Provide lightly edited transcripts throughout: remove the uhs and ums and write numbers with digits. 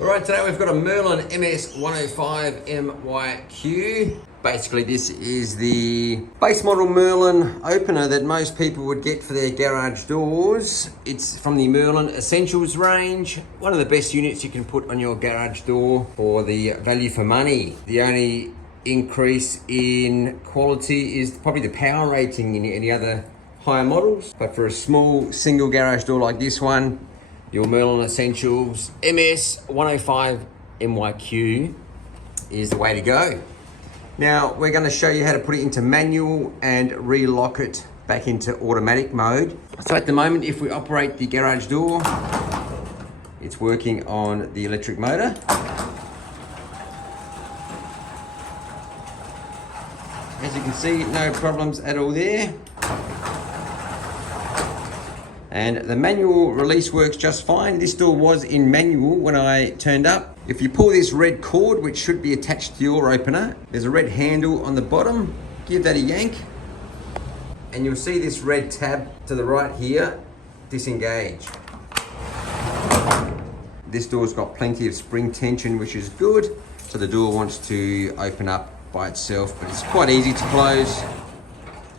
Alright, today we've got a Merlin MS105MYQ. Basically this is the base model Merlin opener that most people would get for their garage doors. It's from the Merlin Essentials range. One of the best units you can put on your garage door for the value for money. The only increase in quality is probably the power rating in any other higher models. But for a small single garage door like this one, your Merlin Essentials MS105MYQ is the way to go. Now, we're going to show you how to put it into manual and relock it back into automatic mode. So at the moment, if we operate the garage door, it's working on the electric motor. As you can see, no problems at all there. And the manual release works just fine. This door was in manual when I turned up. If you pull this red cord, which should be attached to your opener, there's a red handle on the bottom. Give that a yank. And you'll see this red tab to the right here, disengage. This door's got plenty of spring tension, which is good. So the door wants to open up by itself, but it's quite easy to close.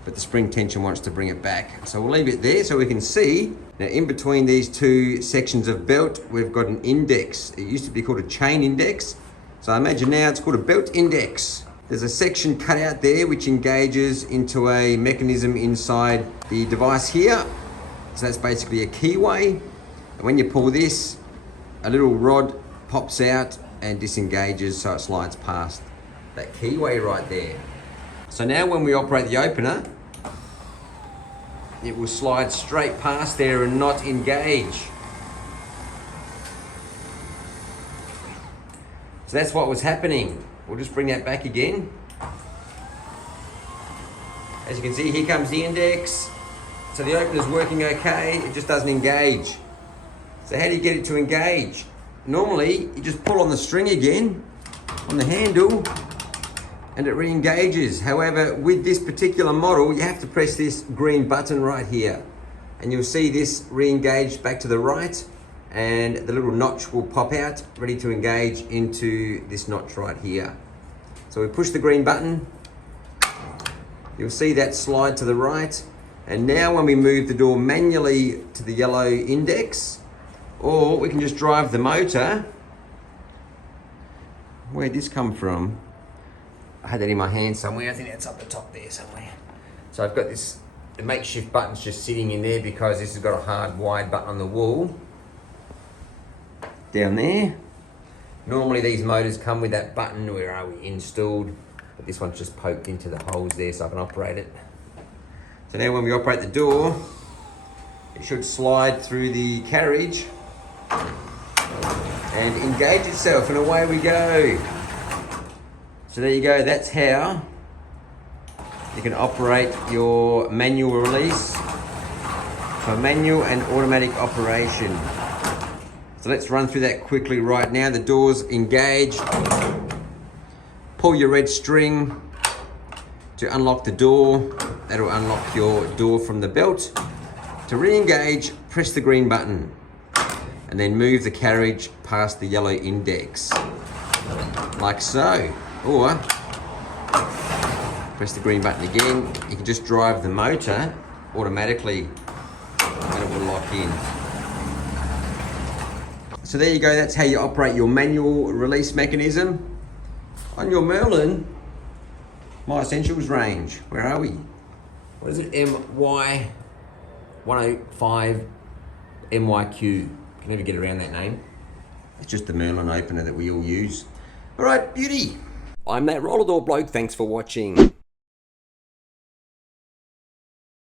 But the spring tension wants to bring it back. So we'll leave it there so we can see. Now in between these two sections of belt, we've got an index. It used to be called a chain index. So I imagine now it's called a belt index. There's a section cut out there which engages into a mechanism inside the device here. So that's basically a keyway. And when you pull this, a little rod pops out and disengages so it slides past that keyway right there. So now when we operate the opener, it will slide straight past there and not engage. So that's what was happening. We'll just bring that back again. As you can see, here comes the index. So the opener's working okay, it just doesn't engage. So how do you get it to engage? Normally, you just pull on the string again, on the handle, and it re-engages. However, with this particular model, you have to press this green button right here. And you'll see this re-engage back to the right, and the little notch will pop out, ready to engage into this notch right here. So we push the green button, you'll see that slide to the right. And now when we move the door manually to the yellow index, or we can just drive the motor. Where'd this come from? I had that in my hand somewhere. I think that's up the top there somewhere. So I've got this, the makeshift button's just sitting in there because this has got a hard wide button on the wall. Down there. Normally these motors come with that button, where are we, installed. But this one's just poked into the holes there so I can operate it. So now when we operate the door, it should slide through the carriage and engage itself, and away we go. So there you go, that's how you can operate your manual release for manual and automatic operation. So let's run through that quickly right now. The door's engaged. Pull your red string to unlock the door. That'll unlock your door from the belt. To re-engage, press the green button and then move the carriage past the yellow index, like so. Or press the green button again. You can just drive the motor automatically and it will lock in. So there you go, that's how you operate your manual release mechanism on your Merlin My Essentials range. Where are we? What is it? MY105MYQ. Can never get around that name. It's just the Merlin opener that we all use. All right, beauty. I'm that roller door bloke. Thanks for watching.